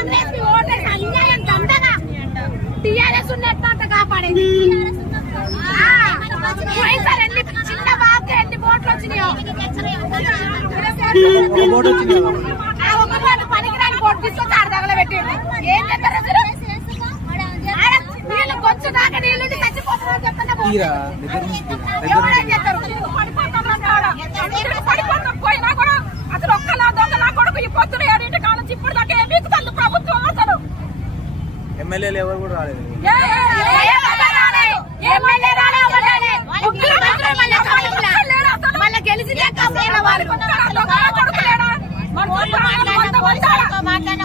కాంగ్రెస్ కి ఓటేసి అన్యాయం దండగా టీఆర్ఎస్ ఉన్నట్టు కాపాడేది. పోయినసారి ఎన్ని చిన్న బాబుకి ఎన్ని ఓట్లు వచ్చినాయో పనికిరాని ఓటు తీసుకొచ్చి ఆడ తగలబెట్టింది. ఏం చేస్తారు అసలు? నీళ్ళు కొంచెం దాకా నీళ్ళు చచ్చిపోతున్నారని చెప్తున్నా ఎవరేం చేస్తారు? పడిపోతాం పోయినా కూడా అసలు ఒక్కలా దొంగలా కొడుకు ఈ పొద్దున 7 కాలం ఇప్పుడు దాకా ఏం మీకు ప్రభుత్వం అసలు ఎమ్మెల్యేలు ఎవరు కూడా రాలేదు. మళ్ళీ గెలిచిందే మాట్లాడిన